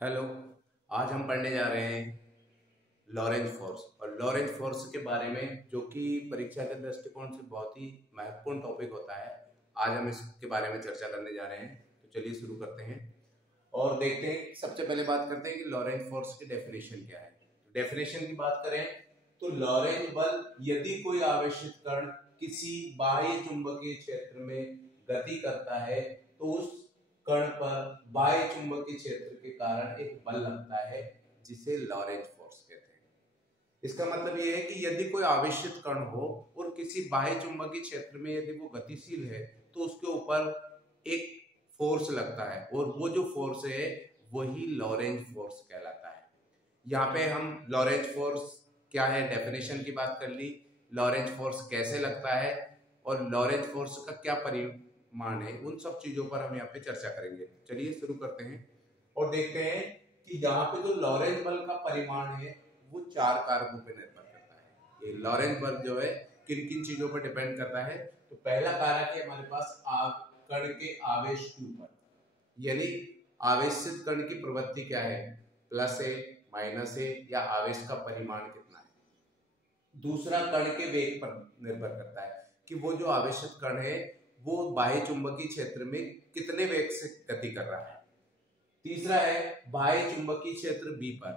Hello. आज हम पढ़ने जा रहे हैं लॉरेंज फोर्स और लॉरेंज फोर्स के बारे में, जो कि परीक्षा के दृष्टिकोण से बहुत ही महत्वपूर्ण टॉपिक होता है। आज हम इसके बारे में चर्चा करने जा रहे हैं, तो चलिए शुरू करते हैं और देखते हैं। सबसे पहले बात करते हैं कि लॉरेंज फोर्स की डेफिनेशन क्या है। डेफिनेशन की बात करें तो लॉरेंज बल यदि कोई आवेशित कण किसी बाह्य चुंबकीय क्षेत्र में गति करता है तो उस कण पर बाह्य चुंबकीय क्षेत्र के कारण एक बल लगता है, जिसे लॉरेंज फोर्स कहते हैं। इसका मतलब यह है कि यदि कोई आवेशित कण हो और किसी बाह्य चुंबकीय क्षेत्र में यदि वो गतिशील है तो उसके ऊपर एक फोर्स लगता है, और वो जो फोर्स है वही लॉरेंज फोर्स कहलाता है। यहाँ पे हम लॉरेंज फोर्स क्या है, डेफिनेशन की बात कर ली, लॉरेंज फोर्स कैसे लगता है और लॉरेंज फोर्स का क्या परिमाण है, उन सब चीजों पर हम यहाँ पे चर्चा करेंगे। चलिए शुरू करते हैं और देखते हैं कि यहाँ पे जो लॉरेंज बल का परिमाण है वो 4 कारकों पे निर्भर करता है। ये लॉरेंज बल जो है किन किन चीजों पर डिपेंड करता है। तो पहला कारक है हमारे पास कण के आवेश के ऊपर, यानी आवेशित कण की प्रवृत्ति क्या है, प्लस है, माइनस है, या आवेश का परिमाण कितना है। दूसरा कण के वेग पर निर्भर करता है कि वो जो आवेशित कण है वो बाह्य चुंबकीय क्षेत्र में कितने वेग से गति कर रहा है। तीसरा है बाह्य चुंबकीय क्षेत्र बी पर।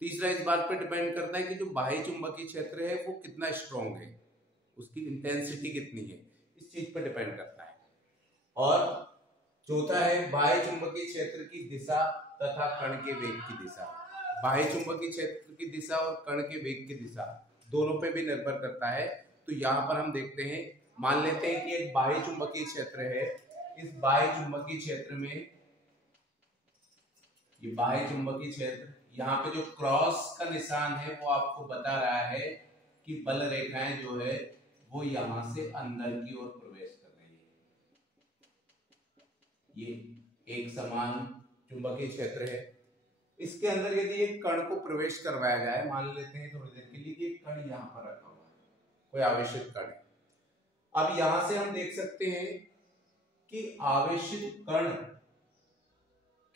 तीसरा इस बात पर डिपेंड करता है कि जो बाह्य चुंबकीय क्षेत्र है वो कितना स्ट्रॉन्ग है, उसकी इंटेंसिटी कितनी है, इस चीज पर डिपेंड करता है। और चौथा है बाह्य चुंबकीय क्षेत्र की दिशा तथा कण के वेग की दिशा। बाह्य चुंबकीय क्षेत्र की दिशा और कण के वेग की दिशा दोनों पे भी निर्भर करता है। तो यहाँ पर हम देखते हैं, मान लेते हैं कि एक बाह्य चुंबकीय क्षेत्र है। इस बाह्य चुंबकीय क्षेत्र में ये बाह्य चुंबकीय क्षेत्र, यहाँ पे जो क्रॉस का निशान है वो आपको बता रहा है कि बल रेखाएं जो है वो यहाँ से अंदर की ओर प्रवेश कर रही है। ये एक समान चुंबकीय क्षेत्र है। इसके अंदर यदि एक कण को प्रवेश करवाया जाए, मान लेते हैं थोड़ी देर के लिए कि एक कण यहाँ पर रखा हुआ है, कोई आवेशित कण। अब यहां से हम देख सकते हैं कि आवेशित कण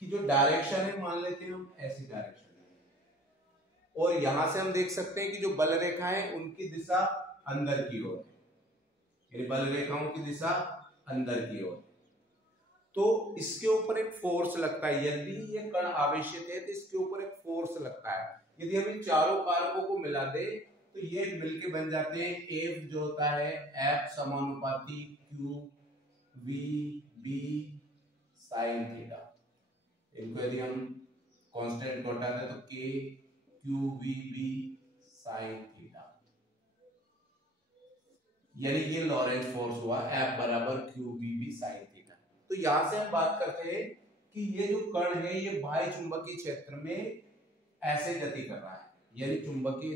की जो डायरेक्शन है, मान लेते हैं हम ऐसी डायरेक्शन है, और यहां से हम देख सकते हैं कि जो बल रेखा है उनकी दिशा अंदर की ओर है, यानी बल रेखाओं की दिशा अंदर की ओर। तो इसके ऊपर एक फोर्स लगता है। यदि ये कण आवेशित है तो इसके ऊपर एक फोर्स लगता है। यदि हम इन चारों कारकों को मिला दे तो ये मिलके बन जाते हैं F, जो होता है F समानुपाती Q V B sin theta. इनको यदि हम कांस्टेंट को हटा दें तो K Q V B sin theta, यानी ये लॉरेंज फोर्स हुआ F बराबर Q V B sin theta. तो यहां से हम बात करते हैं कि ये जो कण है ये बाह्य चुंबकीय क्षेत्र में ऐसे गति कर रहा है, यानी चुंबकीय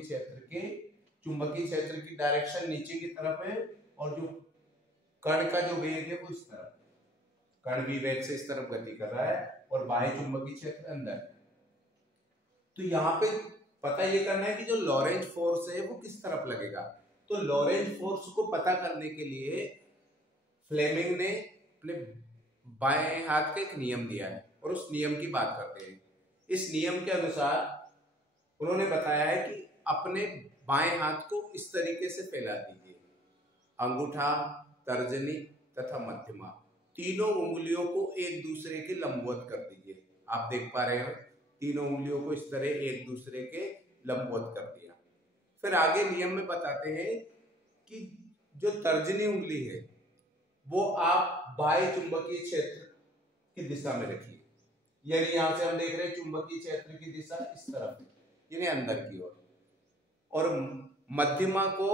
क्षेत्र की डायरेक्शन नीचे की तरफ है, और जो कण का जो वेग है वो इस तरफ, कण भी वेग से इस तरफ गति कर रहा है और बाह्य चुंबकीय क्षेत्र अंदर है। तो यहाँ पे पता ये करना है कि जो लॉरेंज फोर्स है वो किस तरफ लगेगा। तो लॉरेंज फोर्स को पता करने के लिए फ्लेमिंग ने अपने बाएं हाथ का एक नियम दिया है, और उस नियम की बात करते हैं। इस नियम के अनुसार उन्होंने बताया है कि अपने बाएं हाथ को इस तरीके से फैला दीजिए। अंगूठा, तर्जनी तथा मध्यमा, तीनों उंगलियों को एक दूसरे के लंबवत कर दीजिए। आप देख पा रहे हो, तीनों उंगलियों को इस तरह एक दूसरे के लंबवत कर दिया। फिर आगे नियम में बताते हैं कि जो तर्जनी उंगली है वो आप बाह्य चुंबकीय क्षेत्र की दिशा में रखिए, यानी यहां से हम देख रहे हैं चुंबकीय क्षेत्र की दिशा इस तरफ है, यानी अंदर की ओर, और मध्यमा को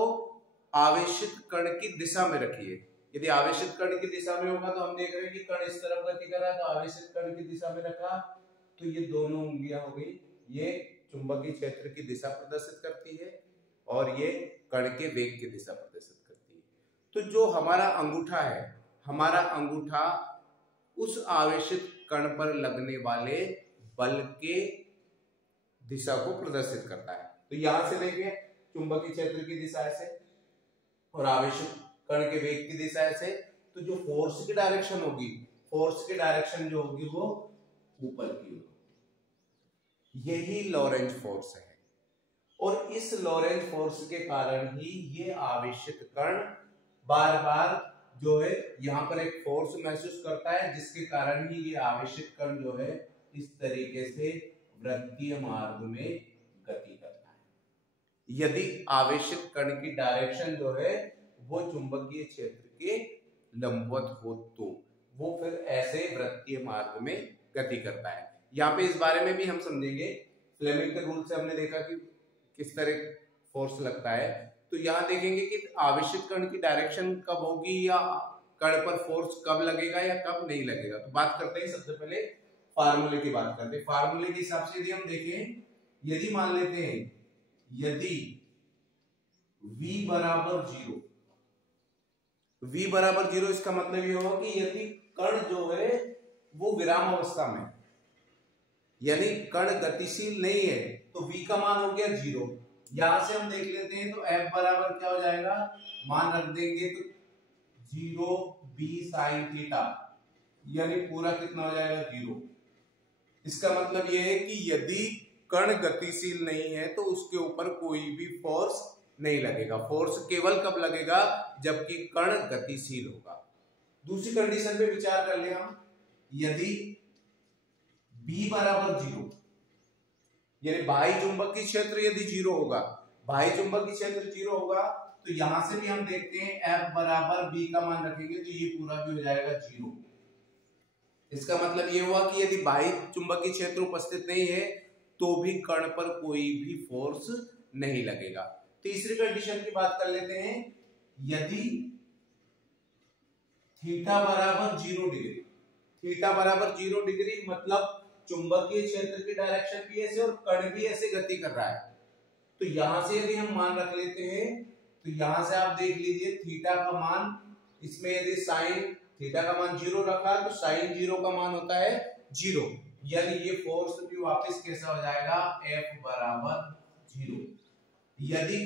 आवेशित कण की दिशा में रखिए। यदि आवेशित कण की दिशा में होगा तो हम देख रहे हैं कि कण इस तरफ गति कर रहा है, तो आवेशित कण की दिशा में रखा तो ये दोनों उंगलियां हो गई, ये चुंबकीय क्षेत्र की दिशा प्रदर्शित करती है और ये कण के वेग की दिशा प्रदर्शित करती है। तो जो हमारा अंगूठा है, हमारा अंगूठा उस आवेशित कण पर लगने वाले बल के दिशा को प्रदर्शित करता है। तो यहां से देखिए चुंबकीय क्षेत्र की दिशा ऐसे और आवेशित कण के वेग की दिशा ऐसे, तो जो फोर्स की डायरेक्शन होगी, फोर्स की डायरेक्शन जो होगी वो ऊपर की ओर। यही लॉरेंज फोर्स है। और इस लॉरेंज फोर्स के कारण ही ये आवेशित कण बार बार जो है यहाँ पर एक फोर्स महसूस करता है, जिसके कारण ही ये आवेशित कण जो है इस तरीके से वृत्तीय मार्ग में गति करता है। यदि आवेशित कण की डायरेक्शन जो है वो चुंबकीय क्षेत्र के लंबवत हो तो वो फिर ऐसे वृत्तीय मार्ग में गति करता है। यहाँ पे इस बारे में भी हम समझेंगे। फ्लेमिंग के रूल से हमने देखा कि किस तरह फोर्स लगता है, तो यहाँ देखेंगे कि आवेशित कण की डायरेक्शन कब होगी या कण पर फोर्स कब लगेगा या कब नहीं लगेगा। तो बात करते हैं, सबसे पहले फार्मूले की बात करते हैं। फार्मूले के हिसाब से यदि हम देखें, यदि मान लेते हैं यदि v बराबर 0, v बराबर 0 इसका मतलब ये होगा कि यदि कण जो है वो विराम अवस्था में, यानी कण गतिशील नहीं है, तो v का मान हो गया 0। यहां से हम देख लेते हैं, तो f बराबर क्या हो जाएगा, मान रख देंगे तो 0 b sin थीटा, यानी पूरा कितना हो जाएगा 0। इसका मतलब यह है कि यदि कण गतिशील नहीं है तो उसके ऊपर कोई भी फोर्स नहीं लगेगा। फोर्स केवल कब लगेगा, जबकि कण गतिशील होगा। दूसरी कंडीशन पे विचार कर ले हम, यदि b बराबर 0, यानी बाह्य चुंबकीय क्षेत्र यदि 0 होगा, बाह्य चुंबकीय क्षेत्र 0 होगा, तो यहां से भी हम देखते हैं f बराबर b का मान रखेंगे तो ये पूरा भी हो जाएगा 0। इसका मतलब ये हुआ कि यदि बाह्य चुंबकीय क्षेत्र उपस्थित नहीं है तो भी कण पर कोई भी फोर्स नहीं लगेगा। तीसरी कंडीशन की बात कर लेते हैं, यदि थीटा बराबर 0 डिग्री, थीटा बराबर 0 डिग्री मतलब चुंबकीय क्षेत्र की डायरेक्शन भी ऐसे और कण भी ऐसे गति कर रहा है, तो यहां से यदि हम मान रख लेते हैं, तो यहां से आप देख लीजिए थीटा का मान, इसमें यदि साइन थीटा का मान 0 रखा तो साइन 0 का मान होता है 0, यानी ये फोर्स भी वापस कैसा हो जाएगा, F बराबर 0। यदि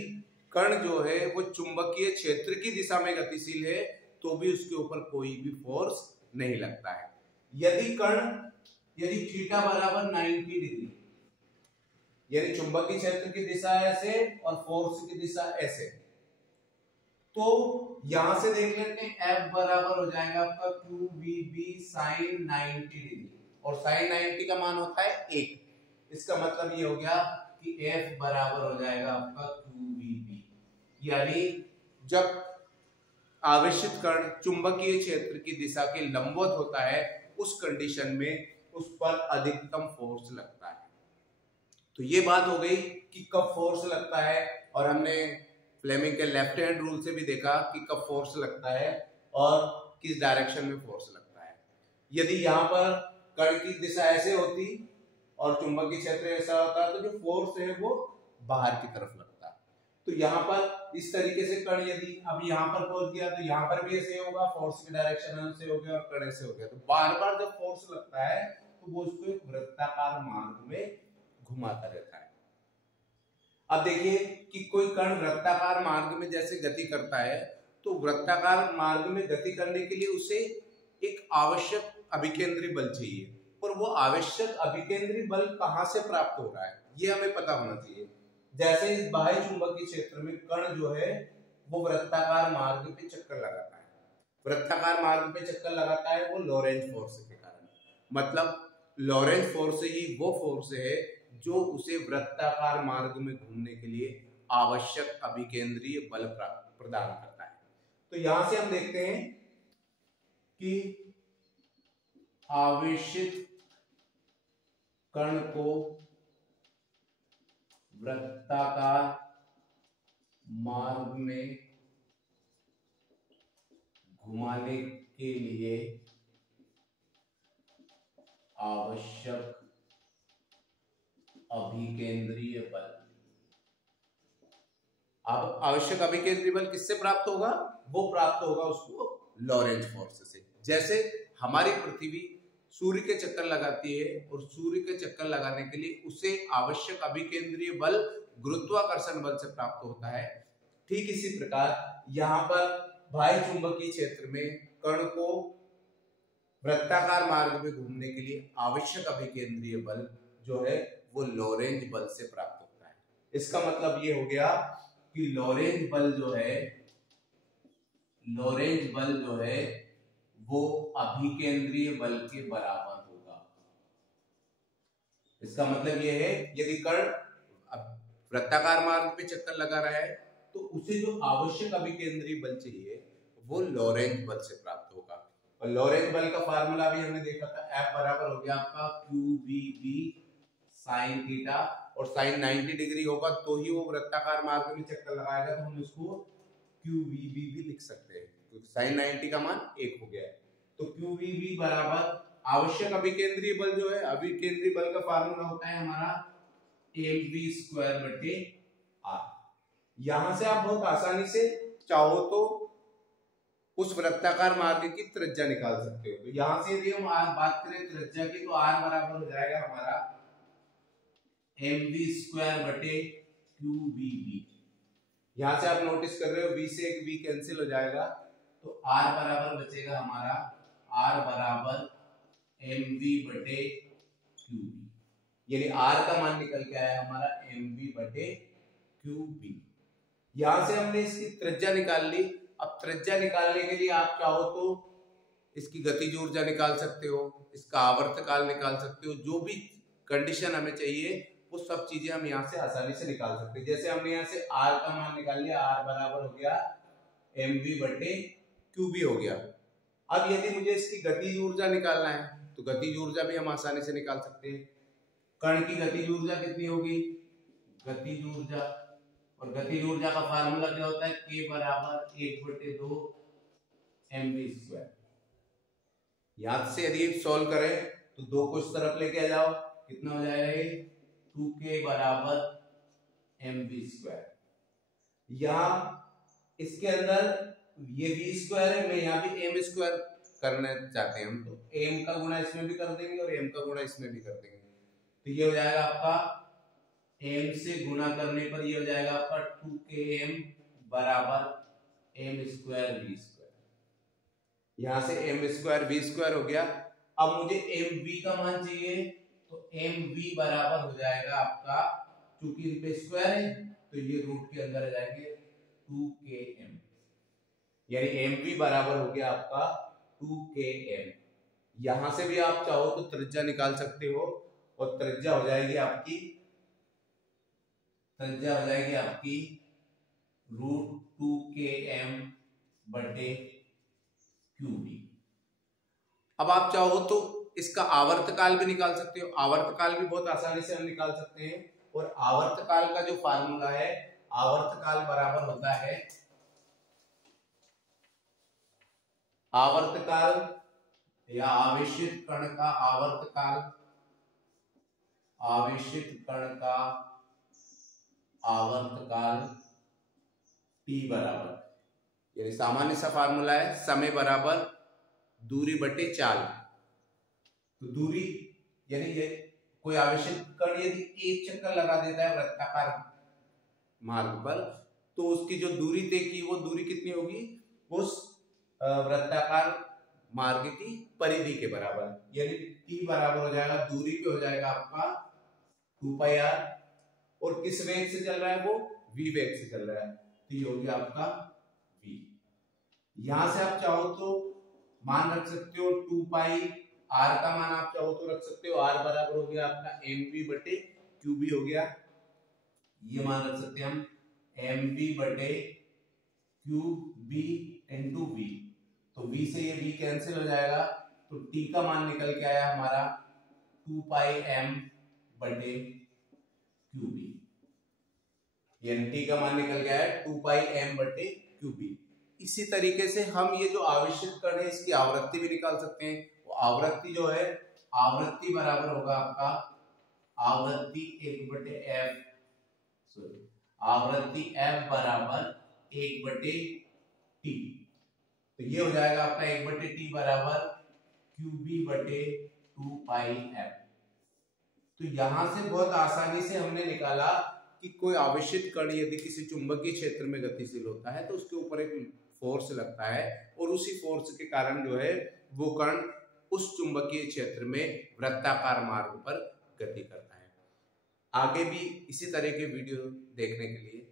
कण जो है वो चुंबकीय क्षेत्र की दिशा में गतिशील है तो भी उसके ऊपर कोई भी फोर्स नहीं लगता है। यदि थीटा बराबर 90 डिग्री, यानी चुंबकीय क्षेत्र की दिशा ऐसे और फोर्स की दिशा ऐसे, तो यहां से देख लेते हैं F बराबर हो जाएगा आपका QVB sin 90 डिग्री, और sin 90 का मान होता है 1। इसका मतलब ये हो गया कि F बराबर हो जाएगा आपका QVB, यानी जब आवेशित कण चुंबकीय क्षेत्र की दिशा के लंबवत होता है उस कंडीशन में उस पर अधिकतम फोर्स लगता है। तो ये बात हो गई कि कब फोर्स लगता है, और हमने फ्लेमिंग के लेफ्ट हैंड रूल से भी देखा कि कब फोर्स लगता है और किस डायरेक्शन में फोर्स लगता है। यदि यहाँ पर कण की दिशा ऐसे होती और चुंबकीय क्षेत्र ऐसा होता तो जो फोर्स है वो बाहर की तरफ लगता। तो यहाँ पर इस तरीके से कण यदि अब यहाँ पर फोर्स दिया तो यहाँ पर भी ऐसे होगा, फोर्स की डायरेक्शन ऐसे हो गया और कण ऐसे हो गया, तो बार बार जब फोर्स लगता है तो वो उसको एक वृत्ताकार मार्ग में घुमाता रहता है। अब देखिए कि कोई कण वृत्ताकार मार्ग में जैसे गति करता है, तो वृत्ताकार मार्ग में गति करने के लिए उसे एक आवश्यक अभिकेंद्री बल चाहिए, और वो आवश्यक अभिकेंद्री बल कहाँ से प्राप्त हो रहा है ये हमें पता होना चाहिए। जैसे इस बाह्य चुंबकीय क्षेत्र में कण जो है वो वृत्ताकार मार्ग पे चक्कर लगाता है, वृत्ताकार मार्ग पे चक्कर लगाता है वो लॉरेंज फोर्स के कारण। मतलब लॉरेंज फोर्स ही वो फोर्स है जो उसे वृत्ताकार मार्ग में घूमने के लिए आवश्यक अभिकेंद्रीय बल प्रदान करता है। तो यहां से हम देखते हैं कि आवेशित कण को वृत्ताकार मार्ग में घुमाने के लिए आवश्यक अभिकेंद्रीय बल, अब आवश्यक अभिकेंद्रीय बल किससे प्राप्त होगा, वो प्राप्त होगा उसको लॉरेंज फोर्स से। जैसे हमारी पृथ्वी सूर्य के चक्कर लगाती है और सूर्य के चक्कर लगाने के लिए उसे आवश्यक अभिकेंद्रीय बल गुरुत्वाकर्षण बल से प्राप्त होता है, ठीक इसी प्रकार यहाँ पर बाह्य चुंबकीय क्षेत्र में कण को वृत्ताकार मार्ग में घूमने के लिए आवश्यक अभिकेंद्रीय बल जो है वो लॉरेंज बल से प्राप्त होता है। इसका मतलब ये हो गया कि लॉरेंज बल जो है वो अभिकेंद्रीय बल के बराबर होगा। इसका मतलब ये है यदि कण वृत्ताकार मार्ग पे चक्कर लगा रहा है तो उसे जो आवश्यक अभिकेंद्रीय बल चाहिए वो लॉरेंज बल से प्राप्त होगा। और लॉरेंज बल का फार्मूला भी हमने देखा था, F बराबर हो गया आपका QVB sin थीटा, और साइन 90 डिग्री होगा तो ही वो वृत्ताकार मार्ग में चक्कर लगाएगा, तो हम इसको QVB भी लिख सकते हैं क्योंकि साइन 90 का मान 1 हो गया है। तो QVB बराबर आवश्यक अभिकेंद्रीय बल जो है, अभिकेंद्रीय बल का फार्मूला होता है हमारा mv²/r। यहां से आप बहुत आसानी से चाहो तो उस वृत्ताकार मार्ग की त्रिज्या निकाल सकते हो। तो यहां से यदि हम बात करें त्रिज्या की तो r बराबर हो जाएगा हमारा mv²/qvb। यहां से आप नोटिस कर रहे हो v से एक v कैंसिल हो जाएगा तो r बराबर बचेगा हमारा r बराबर mv/qb, यानी r का मान निकल के आया हमारा mv/qb। यहां से हमने इसकी त्रिज्या निकाल ली। अब त्रिज्या निकालने के लिए आप चाहो तो इसकी गतिज ऊर्जा निकाल सकते हो, इसका आवर्तकाल निकाल सकते हो, जो भी कंडीशन हमें चाहिए वो सब चीजें हम यहाँ से आसानी से निकाल सकते हैं। जैसे हमने यहाँ से r का मान निकाल लिया, r बराबर हो गया mv/qb हो गया। अब यदि मुझे इसकी गतिज ऊर्जा निकालना है तो गतिज ऊर्जा भी हम आसानी से निकाल सकते हैं। कण की गतिज ऊर्जा कितनी होगी, गतिज ऊर्जा, और गतिज ऊर्जा का फार्मूला क्या होता है, k बराबर 1/2 mv²। याद से यदि सॉल्व करें तो 2 को इस तरफ लेके आ जाओ, कितना हो जाएगा ये 2k बराबर mv²। यहाँ इसके अंदर ये v² है, मैं यहाँ भी m² करना चाहते हैं हम, तो m का गुणा इसमें भी कर देंगे और m का गुणा इसमें भी कर देंगे। तो ये हो जाएगा आपका m से गुणा करने पर ये हो जाएगा आपका 2km बराबर m²v²। यहां से m²v² हो गया। अब मुझे mv का मान चाहिए तो mv बराबर हो जाएगा आपका, चूंकि इन पे स्क्वायर है तो ये रूट के अंदर आ जाएंगे 2km, यानी mv बराबर हो गया आपका 2km। यहां से भी आप चाहो तो त्रिज्या निकाल सकते हो और त्रिज्या हो जाएगी आपकी √2km/qb। अब आप चाहो तो इसका आवर्तकाल भी निकाल सकते हो, आवर्तकाल भी बहुत आसानी से हम निकाल सकते हैं। और आवर्तकाल का जो फार्मूला है, आवर्तकाल बराबर होता है आवर्तकाल या आवेशित कण का आवर्तकाल, आवेशित कण का आवर्तकाल t बराबर, यानी सामान्य सा फार्मूला है समय बराबर दूरी बटे चाल। तो दूरी यानी ये कोई आवेशित कण यदि एक चक्कर लगा देता है वृत्ताकार मार्ग पर तो उसकी जो दूरी तय की वो दूरी कितनी होगी, उस वृत्ताकार मार्ग की परिधि के बराबर, यानी t बराबर हो जाएगा, दूरी पे हो जाएगा आपका 2πr, और किस वेग से चल रहा है वो v वेग से चल रहा है, तो ये हो गया आपका v। यहां से आप चाहो तो मान रख सकते हो 2π, r का मान आप चाहो तो रख सकते हो, r बराबर हो गया आपका mv/qb हो गया। ये मान रख सकते हैं हम mv/qb इंटू v, तो v से ये v कैंसिल हो जाएगा तो t का मान निकल के आया हमारा 2πm/qb, यानी t का मान निकल गया है 2πm/qb। इसी तरीके से हम ये जो आवेशित कण है इसकी आवृत्ति भी निकाल सकते हैं। वो आवृत्ति जो है, आवृत्ति बराबर होगा आपका आवृत्ति 1/f, आवृत्ति f बराबर 1/t, तो ये हो जाएगा आपका 1/t बराबर qb/2πf। तो यहां से बहुत आसानी से हमने निकाला कि कोई आवेशित कण यदि किसी चुंबकीय क्षेत्र में गतिशील होता है तो उसके ऊपर एक फोर्स लगता है और उसी फोर्स के कारण जो है वो कण उस चुंबकीय क्षेत्र में वृत्ताकार मार्ग पर गति करता है। आगे भी इसी तरह के वीडियो देखने के लिए